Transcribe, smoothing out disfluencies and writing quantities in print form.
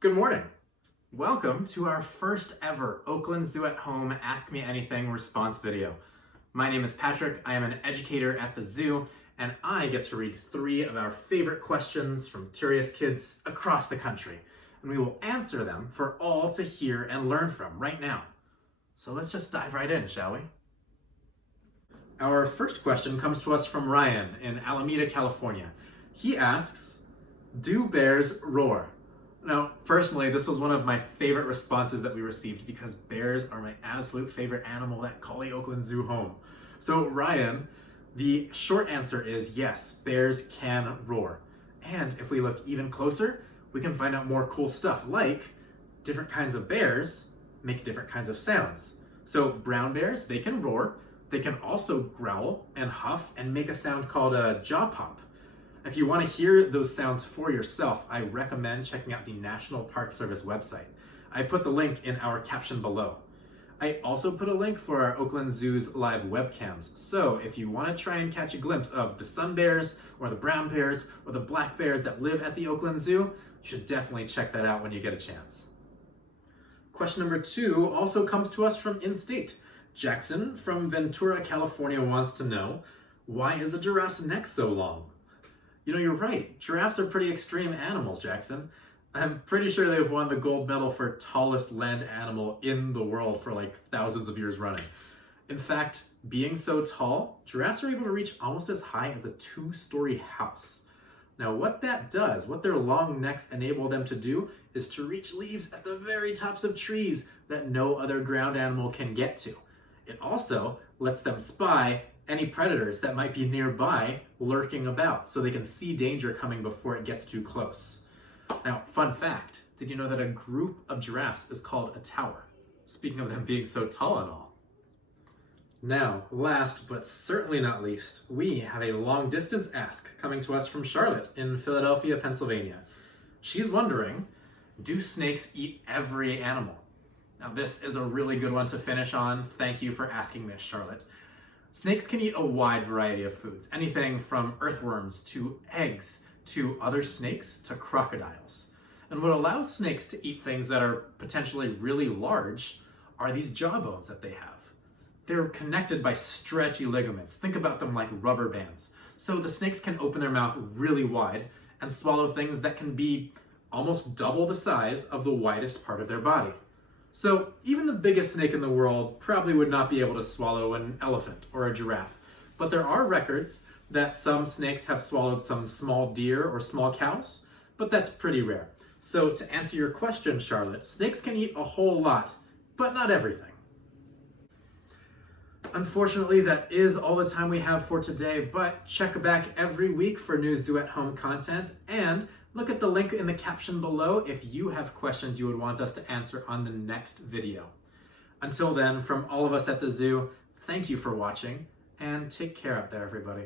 Good morning. Welcome to our first ever Oakland Zoo at Home Ask Me Anything response video. My name is Patrick, I am an educator at the zoo, and I get to read 3 of our favorite questions from curious kids across the country. And we will answer them for all to hear and learn from right now. So let's just dive right in, shall we? Our first question comes to us from Ryan in Alameda, California. He asks, do bears roar? Now, personally, this was one of my favorite responses that we received because bears are my absolute favorite animal that call the Oakland Zoo home. So Ryan, the short answer is yes, bears can roar. And if we look even closer, we can find out more cool stuff like different kinds of bears make different kinds of sounds. So brown bears, they can roar. They can also growl and huff and make a sound called a jaw pop. If you want to hear those sounds for yourself, I recommend checking out the National Park Service website. I put the link in our caption below. I also put a link for our Oakland Zoo's live webcams, so if you want to try and catch a glimpse of the sun bears, or the brown bears, or the black bears that live at the Oakland Zoo, you should definitely check that out when you get a chance. Question number 2 also comes to us from in-state. Jackson from Ventura, California wants to know, why is a giraffe's neck so long? You know, you're right. Giraffes are pretty extreme animals, Jackson. I'm pretty sure they've won the gold medal for tallest land animal in the world for like thousands of years running. In fact, being so tall, giraffes are able to reach almost as high as a 2-story house. Now, what that does, what their long necks enable them to do, is to reach leaves at the very tops of trees that no other ground animal can get to. It also lets them spy any predators that might be nearby lurking about so they can see danger coming before it gets too close. Now, fun fact, did you know that a group of giraffes is called a tower? Speaking of them being so tall and all. Now, last but certainly not least, we have a long distance ask coming to us from Charlotte in Philadelphia, Pennsylvania. She's wondering, do snakes eat every animal? Now, this is a really good one to finish on. Thank you for asking this, Charlotte. Snakes can eat a wide variety of foods, anything from earthworms to eggs to other snakes to crocodiles. And what allows snakes to eat things that are potentially really large are these jaw bones that they have. They're connected by stretchy ligaments. Think about them like rubber bands. So the snakes can open their mouth really wide and swallow things that can be almost double the size of the widest part of their body. So even the biggest snake in the world probably would not be able to swallow an elephant or a giraffe. But there are records that some snakes have swallowed some small deer or small cows, but that's pretty rare. So to answer your question, Charlotte, snakes can eat a whole lot, but not everything. Unfortunately, that is all the time we have for today, but check back every week for new Zoo at Home content, and look at the link in the caption below if you have questions you would want us to answer on the next video. Until then, from all of us at the zoo, thank you for watching, and take care out there, everybody.